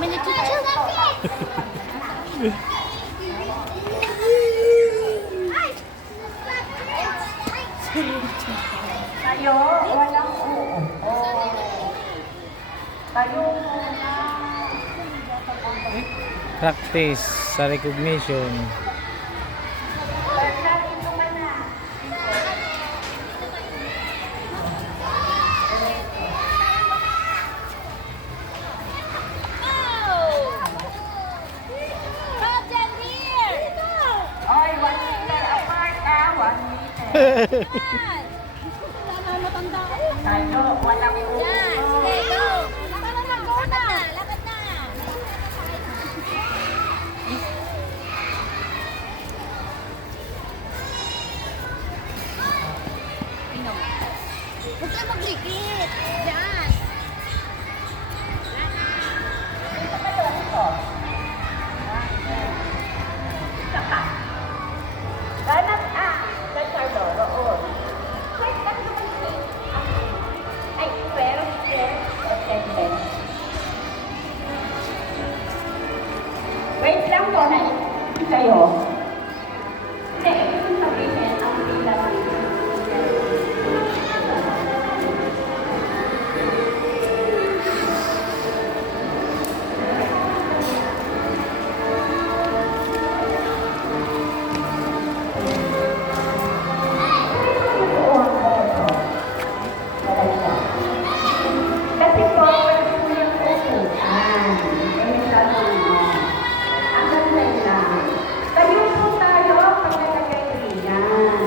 kami ni Chuchu. Tayo, walang oo. Tayo muna. Practice sa recognition. Oy, 1 meter apart ah, 1 meter. Tayo, walang oo. Huwag ka maglikit. Yan. Ganap ah, sa Charlo, roon. Kahit lang naman ay, pero, attendant. Wait lang po na kayo. Hindi, ibig sabihin, ang bilang kasi po, wala po yung upuan. Ganun lang naman. Ang ganda lang. Tayo po tayo pag nagkakaibigan.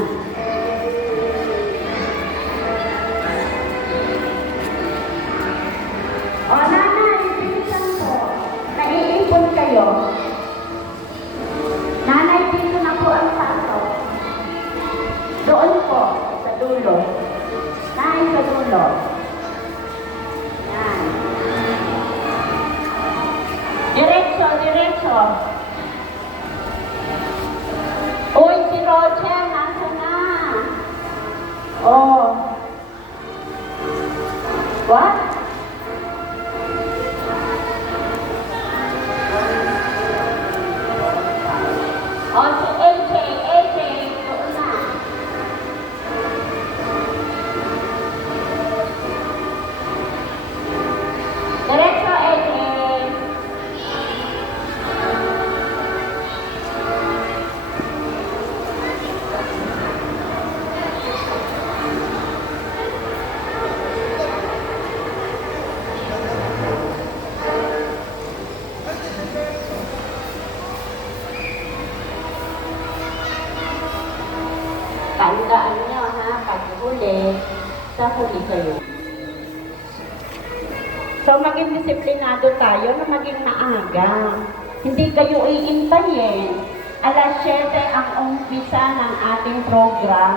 O, nanay, bilisan po. Naiipon kayo. Nanay, dito na po ang pasok. Doon po, sa dulo. Nanay, sa dulo. Yan. Diretso, diretso. Uy, si Roger, nasa na? Oh. What? Oh, si AJ, doon na. Diretso, AJ. Tandaan nyo ha, pag huli, sa huli kayo. So maging disiplinado tayo na maging maaga. Hindi kayo iintayin. Alas 7 ang umpisa ng ating program.